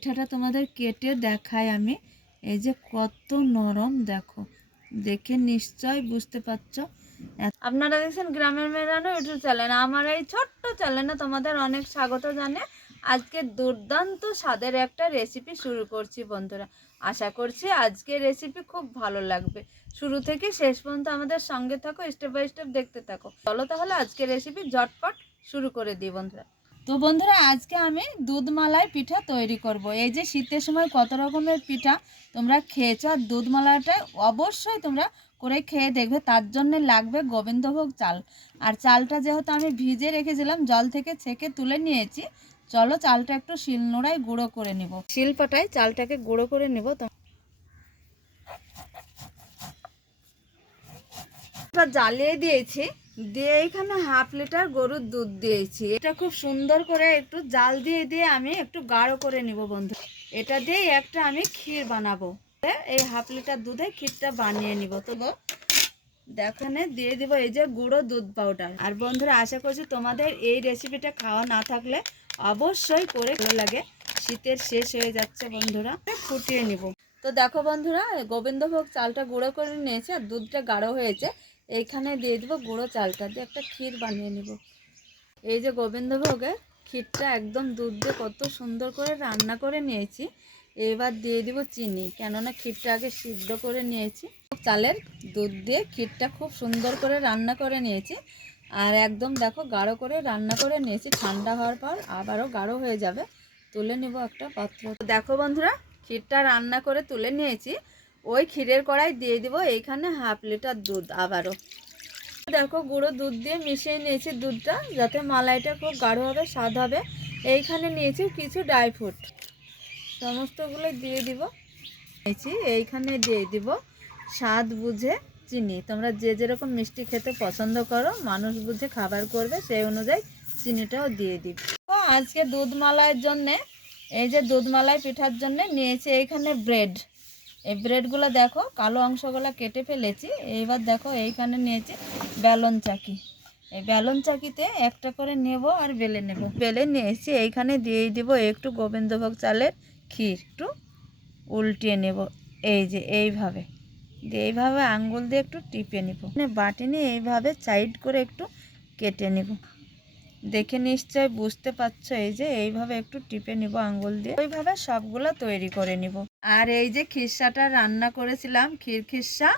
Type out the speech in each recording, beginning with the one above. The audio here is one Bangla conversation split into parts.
পিঠাটা তোমাদের কেটে দেখাই আমি। এই যে কত নরম, দেখো, দেখে নিশ্চয় বুঝতে পারছো। আপনারা দেখছেন গ্রামের মেয়েরানো ইউটিউব চ্যানেল। আমার এই ছোট্ট চ্যানেলে তোমাদের অনেক স্বাগত জানে। আজকে দুর্দান্ত স্বাদের একটা রেসিপি শুরু করছি বন্ধুরা। আশা করছি আজকে রেসিপি খুব ভালো লাগবে। শুরু থেকে শেষ পর্যন্ত আমাদের সঙ্গে থাকো, স্টেপ বাই স্টেপ দেখতে থাকো। চলো তাহলে আজকে রেসিপি ঝটপট শুরু করে দিই বন্ধুরা। তো বন্ধুরা, আজকে আমি দুধ মালাই পিঠা তৈরি করব। এই যে শীতের সময় কত রকমের পিঠা তোমরা খেয়েছো, আর দুধ মালাটা অবশ্যই তোমরা করে খেয়ে দেখবে। তার জন্য লাগবে গোবিন্দভোগ চাল। আর চালটা যেহেতু আমি ভিজে রেখেছিলাম, জল থেকে ছেঁকে তুলে নিয়েছি। চলো চালটা একটু শিলনোড়ায় গুঁড়ো করে নিব। শিলপাটায় চালটাকে গুঁড়ো করে নিব। তো জ্বালিয়ে দিয়েছি, দিয়ে এখানে হাফ লিটার গরুর দুধ দিয়েছি। এটা খুব সুন্দর করে একটু জাল দিয়ে দিয়ে আমি একটু গাঢ় করে নিব বন্ধু। এটা দিয়ে একটা আমি ক্ষীর বানাবো। এই হাফ লিটার দুধে ক্ষীরটা বানিয়ে নিব। তো দেখানে দিয়ে দিব এই যে গুঁড়ো দুধ পাউডার। আর বন্ধুরা, আশা করছি তোমাদের এই রেসিপিটা খাওয়া না থাকলে অবশ্যই করে ভালো লাগে। শীতের শেষ হয়ে যাচ্ছে বন্ধুরা, ফুটিয়ে নিব। তো দেখো বন্ধুরা, গোবিন্দভোগ চালটা গুঁড়ো করে নিয়েছে আর দুধটা গাঢ় হয়েছে। এইখানে দিয়ে দিব গুঁড়ো চালটা, দিয়ে একটা ক্ষীর বানিয়ে নিব। এই যে গোবিন্দভোগের ক্ষীরটা একদম দুধ দিয়ে কত সুন্দর করে রান্না করে নিয়েছি। এবার দিয়ে দিব চিনি, কেননা ক্ষীরটা আগে সিদ্ধ করে নিয়েছি। চালের দুধ দিয়ে ক্ষীরটা খুব সুন্দর করে রান্না করে নিয়েছি। আর একদম দেখো গাঢ় করে রান্না করে নিয়েছি। ঠান্ডা হওয়ার পর আবারও গাঢ় হয়ে যাবে। তুলে নিব একটা পাত্র। দেখো বন্ধুরা, ক্ষীরটা রান্না করে তুলে নিয়েছি। ওই ক্ষীরের কড়াই দিয়ে দিব এইখানে হাফ লিটার দুধ। আবারও দেখো গুঁড়ো দুধ দিয়ে মিশিয়ে নিয়েছি দুধটা, যাতে মালাইটা খুব গাঢ় হবে, স্বাদ হবে। এইখানে নিয়েছি কিছু ড্রাই ফ্রুট, সমস্তগুলো দিয়ে দিব। এইখানে দিয়ে দিব স্বাদ বুঝে চিনি। তোমরা যে যেরকম মিষ্টি খেতে পছন্দ করো, মানুষ বুঝে খাবার করবে, সেই অনুযায়ী চিনিটাও দিয়ে দিব। তো আজকে দুধ মালাইয়ের জন্যে, এই যে দুধ মালাই পিঠার জন্য নিয়েছি এইখানে ব্রেড। এই ব্রেডগুলো দেখো কালো অংশগুলো কেটে ফেলেছি। এইবার দেখো এইখানে নিয়েছি বেলন চাকি। এই বেলন চাকিতে একটা করে নেব আর বেলে নেব। বেলে নিয়েছি, এইখানে দিয়ে দিব একটু গোবিন্দভোগ চালের ক্ষীর। একটু উল্টিয়ে নেব, এই যে এইভাবে দিয়ে এইভাবে আঙ্গুল দিয়ে একটু টিপে নেব। বাটি নিয়ে এইভাবে সাইড করে একটু কেটে নেব। দেখে নিশ্চয় বুঝতে পারছো, এই যে এইভাবে একটু টিপে নিব আঙ্গুল দিয়ে। ওইভাবে সবগুলো তৈরি করে নিব। আর এই যে খিরসাটা রান্না করেছিলাম, ক্ষীর খিরসা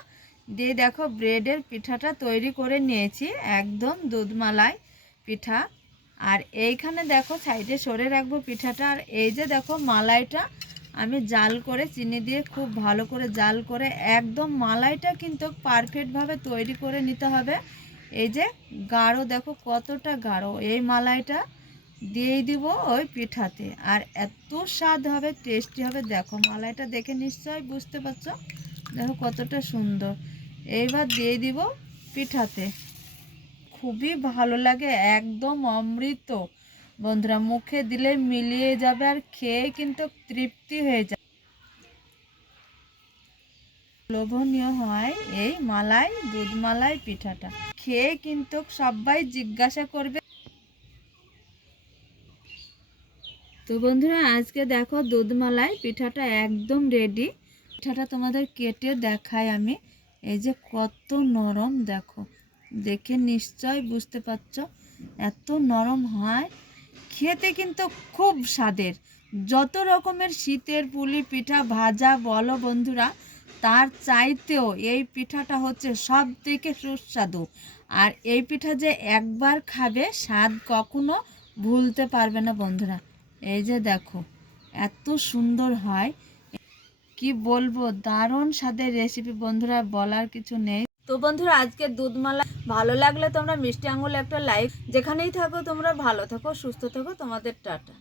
দিয়ে দেখো ব্রেডের পিঠাটা তৈরি করে নিয়েছি, একদম দুধমালাই পিঠা। আর এইখানে দেখো সাইডে সরে রাখবো পিঠাটা। আর এই যে দেখো মালাইটা আমি জাল করে চিনি দিয়ে খুব ভালো করে জাল করে একদম মালাইটা কিন্তু পারফেক্টভাবে তৈরি করে নিতে হবে। এই যে গাঢ়, দেখো কতটা গাঢ়। এই মালাইটা দিয়ে দিব ওই পিঠাতে, আর এত স্বাদ হবে, টেস্টি হবে। দেখো মালাইটা দেখে নিশ্চয় বুঝতে পারছো, দেখো কতটা সুন্দর। এইবার দিয়ে দিব পিঠাতে, খুবই ভালো লাগে, একদম অমৃত বন্ধুরা। মুখে দিলে মিলিয়ে যাবে, আর খেয়ে কিন্তু তৃপ্তি হয়ে যাবে। লোভনীয় হয় এই মালাই, দুধ মালাই পিঠাটা। খেয়ে কিন্তু সবাই জিজ্ঞাসা করবে। তো বন্ধুরা, আজকে দেখো দুধ মালাই পিঠাটা একদম রেডি। পিঠাটা তোমাদের কেটে দেখাই আমি। এই যে কত নরম, দেখো, দেখে নিশ্চয় বুঝতে পারছো এত নরম হয়। খেতে কিন্তু খুব স্বাদের। যত রকমের শীতের পুলি পিঠা ভাজা বলো বন্ধুরা, তার চাইতেও এই পিঠাটা হচ্ছে সব থেকে সুস্বাদু। আর এই পিঠা যে একবার খাবে, স্বাদ কখনো ভুলতে পারবে না বন্ধুরা। এই যে দেখো এত সুন্দর হয়, কি বলবো, দারুণ স্বাদের রেসিপি বন্ধুরা, বলার কিছু নেই। তো বন্ধুরা, আজকে দুধমালা ভালো লাগলে তোমরা মিষ্টি আঙুল একটা লাইক। যেখানেই থাকো তোমরা ভালো থাকো, সুস্থ থাকো। তোমাদের টাটা।